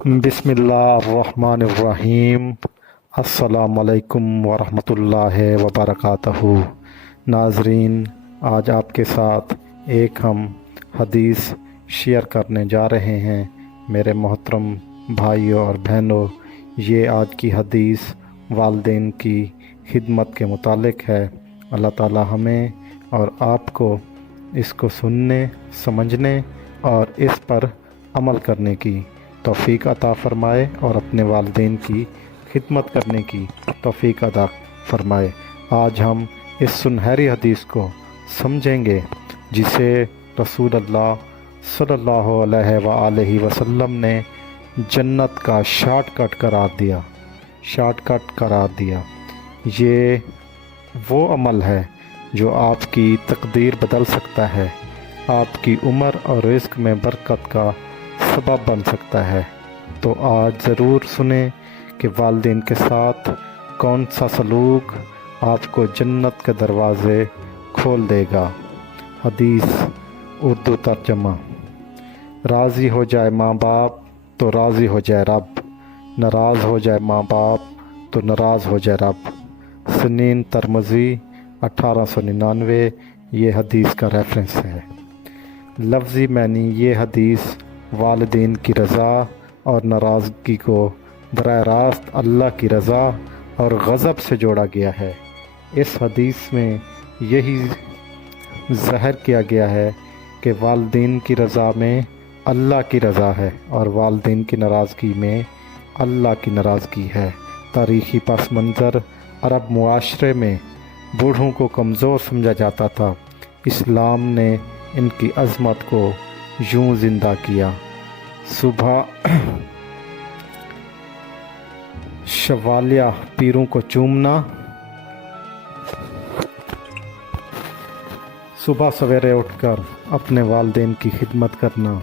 बिस्मिल्लाहिर्रहमानिर्रहीम। अस्सलामु अलैकुम वरहमतुल्लाहि वबरकातुहू। नाज़रीन, आज आपके साथ एक हम हदीस शेयर करने जा रहे हैं। मेरे मोहतरम भाइयों और बहनों, ये आज की हदीस वालिदैन की खिदमत के मुतालिक है। अल्लाह ताला हमें और आपको इसको सुनने, समझने और इस पर अमल करने की तौफ़ीक अता फ़रमाए और अपने वालिदैन की खिदमत करने की तौफ़ीक अता फ़रमाए। आज हम इस सुनहरी हदीस को समझेंगे जिसे रसूलुल्लाह सल्लल्लाहु अलैहि वसल्लम ने जन्नत का शॉर्टकट करार दिया। ये वो अमल है जो आपकी तकदीर बदल सकता है, आपकी उम्र और रिज़्क़ में बरकत का सबब बन सकता है। तो आज ज़रूर सुने कि वालिदैन के साथ कौन सा सलूक आपको जन्नत के दरवाज़े खोल देगा। हदीस उर्दू तर्जमा। राज़ी हो जाए माँ बाप तो राज़ी हो जाए रब, नाराज़ हो जाए माँ बाप तो नाराज़ हो जाए रब। सनीन तरमज़ी 1899 ये हदीस का रेफरेंस है। लफ्ज़ी मैनी ये हदीस वालिदैन की रज़ा और नाराज़गी को बराह रास्त अल्लाह की रज़ा और गज़ब से जोड़ा गया है। इस हदीस में यही ज़ाहिर किया गया है कि वालिदैन की रज़ा में अल्लाह की रज़ा है और वालिदैन की नाराज़गी में अल्लाह की नाराज़गी है। तारीख़ी पस मंज़र अरब मुआशरे में बूढ़ों को कमज़ोर समझा जाता था। इस्लाम ने इनकी अज़मत को यूँ ज़िंदा किया। सुबह शवालिया पीरों को चूमना, सुबह सवेरे उठकर अपने वालिदैन की खिदमत करना,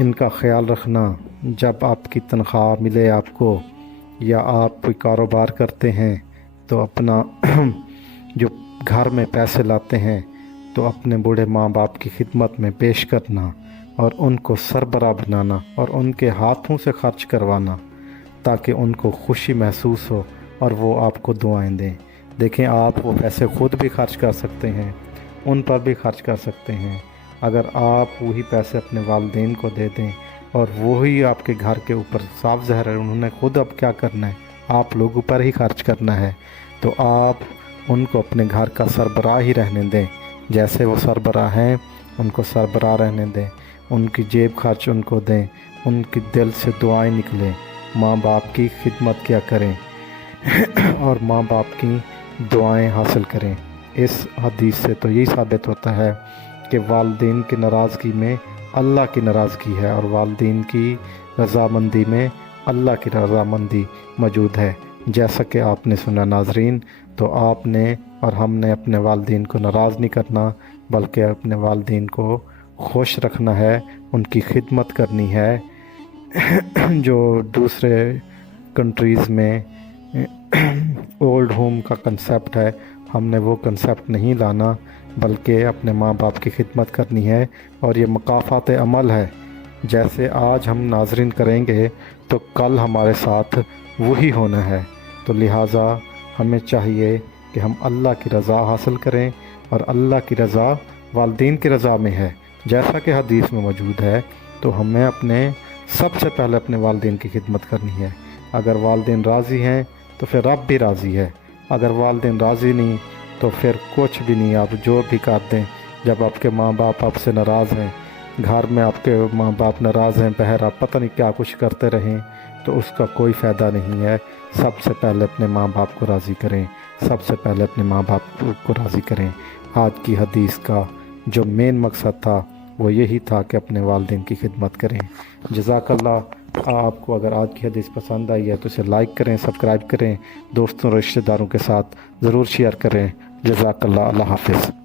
इनका ख़याल रखना। जब आपकी तनख्वाह मिले आपको या आप कोई कारोबार करते हैं तो अपना जो घर में पैसे लाते हैं तो अपने बूढ़े माँ बाप की खिदमत में पेश करना और उनको सरबराह बनाना और उनके हाथों से खर्च करवाना ताकि उनको खुशी महसूस हो और वो आपको दुआएं दें। देखें, आप वो पैसे ख़ुद भी खर्च कर सकते हैं, उन पर भी खर्च कर सकते हैं। अगर आप वही पैसे अपने वालिदैन को दे दें और वही आपके घर के ऊपर साफ ज़ाहिर है उन्होंने ख़ुद अब क्या करना है, आप लोगों पर ही खर्च करना है, तो आप उनको अपने घर का सरबराह ही रहने दें। जैसे वो सरबराह हैं उनको सरबराह रहने दें, उनकी जेब खर्च उनको दें, उनकी दिल से दुआएं निकलें, माँ बाप की खिदमत किया करें और माँ बाप की दुआएं हासिल करें। इस हदीस से तो यही साबित होता है कि वालिदैन की नाराज़गी में अल्लाह की नाराज़गी है और वालिदैन की रज़ामंदी में अल्लाह की रज़ामंदी मौजूद है। जैसा कि आपने सुना नाज़रीन, तो आपने और हमने अपने वालिदैन को नाराज़ नहीं करना बल्कि अपने वालिदैन को खुश रखना है, उनकी खिदमत करनी है। जो दूसरे कंट्रीज़ में ओल्ड होम का कंसेप्ट है, हमने वो कंसेप्ट नहीं लाना बल्कि अपने माँ बाप की खिदमत करनी है और ये मकाफ़ात अमल है। जैसे आज हम नाज़रीन करेंगे तो कल हमारे साथ वही होना है। तो लिहाजा हमें चाहिए कि हम अल्लाह की रज़ा हासिल करें और अल्लाह की रज़ा वालिदैन की रज़ा में है जैसा कि हदीस में मौजूद है। तो हमें अपने सबसे पहले अपने वालिदैन की खिदमत करनी है। अगर वालिदैन राज़ी हैं तो फिर रब भी राज़ी है, अगर वालिदैन राज़ी नहीं तो फिर कुछ भी नहीं, आप जो भी कर दें। जब आपके माँ बाप आपसे नाराज़ हैं, घर में आपके माँ बाप नाराज़ हैं, बहरा पता नहीं क्या कुछ करते रहें, तो उसका कोई फ़ायदा नहीं है। सबसे पहले अपने माँ बाप को राज़ी करें, सबसे पहले अपने माँ बाप को राज़ी करें। आज की हदीस का जो मेन मकसद था वो यही था कि अपने वालिदैन की खिदमत करें। जज़ाकल्लाह। आपको अगर आज की हदीस पसंद आई है तो इसे लाइक करें, सब्सक्राइब करें, दोस्तों और रिश्तेदारों के साथ ज़रूर शेयर करें। जज़ाकल्लाह। अल्लाह हाफ़िज़।